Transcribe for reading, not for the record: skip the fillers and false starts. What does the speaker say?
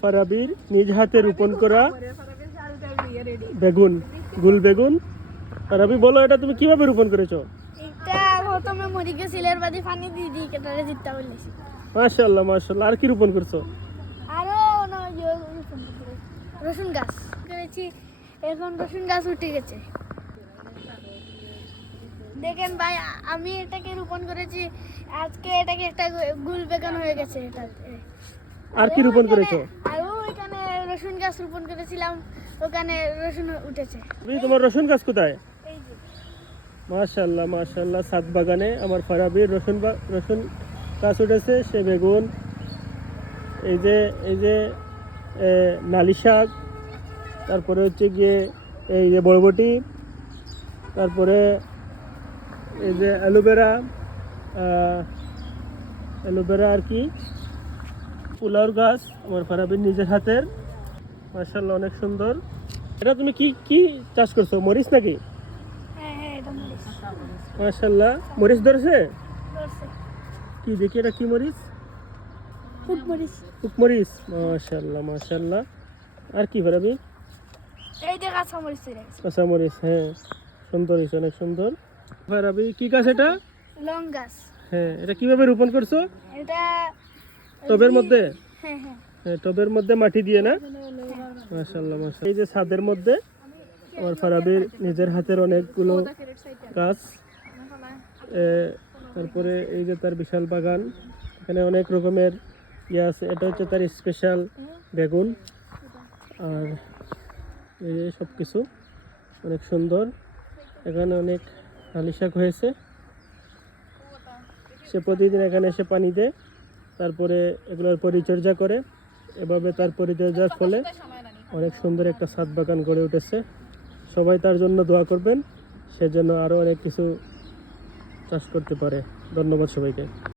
ফারাবির নিজ হাতে রোপণ করা বেগুন, গুল বেগুন। ফারাবি বলো, এটা তুমি কিভাবে রোপণ করেছো? এটা প্রথমে মরি গেছিলের বাদে পানি দিয়ে দিই কেটারে জিততে বলেছি। মাশাআল্লাহ মাশাআল্লাহ। আর কি রোপণ করছো? আরো রসুন গাছ করেছি, এখন রসুন গাছ উঠে গেছে। দেখেন ভাই, আমি এটাকে রোপণ করেছি আজকে, এটাকে একটা গুল বেগুন হয়ে গেছে এটাতে। আর কি রোপণ করেছো? আরো ওইখানে রসুন গাছ রোপণ করেছিলাম, ওখানে রসুন উঠেছে। তোমার রসুন গাছ কোথায়? এই যে মাশাআল্লাহ মাশাআল্লাহ। ছাদ বাগানে আমার ফারাবির রসুন গাছ উঠেছে। সে বেগুন, এই যে নালি শাক, তারপরে হচ্ছে গিয়ে এই যে বরবটি, তারপরে এই যে অ্যালোভেরা আর কি ফুলার গাছ আমার ফারাবির নিজের হাতের। মাশাআল্লাহ, অনেক সুন্দর। এটা তুমি কি কি চাষ করছো? মরিচ নাকি? হ্যাঁ হ্যাঁ, এটা মরিচ মাশাআল্লাহ, মরিচ ধরেছে। ধরছে। কি দেখি এটা কি মরিচ? ফুট মরিচ। মরিচ, মাশাআল্লাহ মাশাআল্লাহ। আর কি ফারাবি? এই যে কাঁচা মরিচ ছিল। কাঁচা মরিচ, হ্যাঁ সুন্দর হয়েছে, অনেক সুন্দর। ফারাবি কি গাছ এটা? লং গাছ। হ্যাঁ, এটা কিভাবে রোপণ করছো? এটা টবের মধ্যে? হ্যাঁ হ্যাঁ। হ্যাঁ, টবের মধ্যে মাটি দিয়ে না? মাশাআল্লাহ মাশাআল্লাহ। এই যে ছাদের মধ্যে আমার ফারাবির নিজের হাতের অনেকগুলো গাছ। তারপরে এই যে তার বিশাল বাগান, এখানে অনেক রকমের ইয়ে আছে। এটা হচ্ছে তার স্পেশাল বেগুন। আর এই যে সব কিছু অনেক সুন্দর। এখানে অনেক নালি শাক হয়েছে। সে প্রতিদিন এখানে এসে পানি দেয়, তারপরে এগুলোর পরিচর্যা করে। এভাবে তার পরিচর্যার ফলে অনেক সুন্দর একটা ছাদ বাগান গড়ে উঠেছে। সবাই তার জন্য দোয়া করবেন, সেজন্য আরও অনেক কিছু চাষ করতে পারে। ধন্যবাদ সবাইকে।